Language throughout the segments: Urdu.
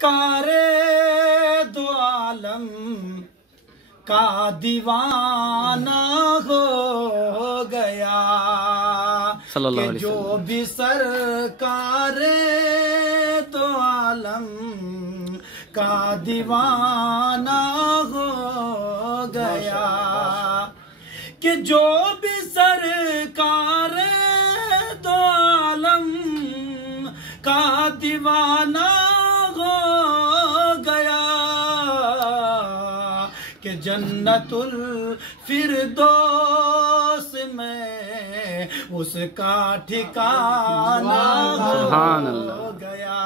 کارے دو عالم کا دیوانہ ہو گیا کہ جو بھی سرکار دو عالم کا دیوانہ ہو گیا کہ جو بھی سرکار دو عالم کا دیوانہ ہو گیا کہ جنت الفردوس میں اس کا ٹھکانہ ہو گیا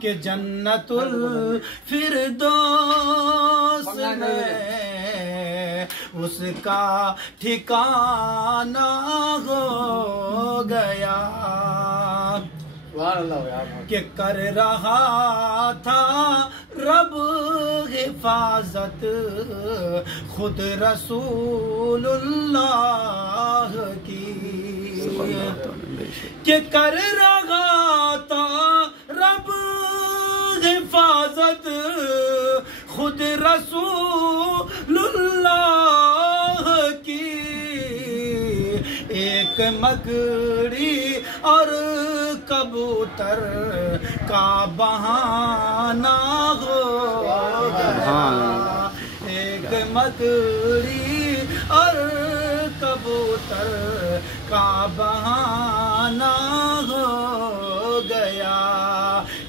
کہ جنت الفردوس میں اس کا ٹھکانہ ہو گیا کہ کر رہا تھا رب حفاظت خود رسول اللہ کی کہ کر رہا تھا رب حفاظت خود رسول اللہ کی ایک مکڑی اور کبوتر کا بہانہ ہو گیا ایک مکڑی اور کبوتر کا بہانہ ہو گیا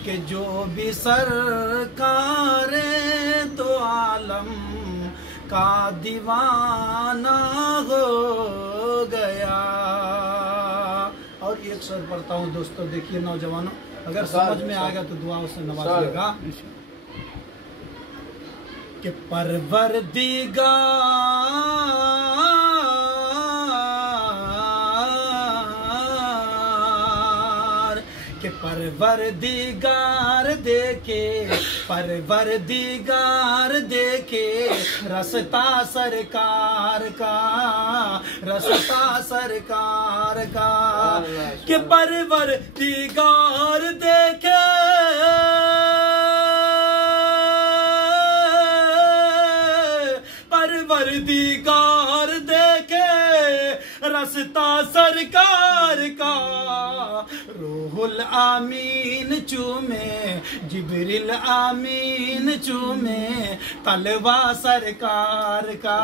کہ جو بھی سرکار دو عالم کا دیوانہ ہو گیا۔ اور ایک شعر پڑھتا ہوں دوستو، دیکھیے نوجوانوں، اگر سمجھ میں آئے گا تو دعاؤں سے نوازے گا کہ پروردگار دیکھے رستہ سرکار کا کہ پروردگار دیکھے رستہ سرکار کا روح الامین چومے جبریل آمین چومے طلبہ سرکار کا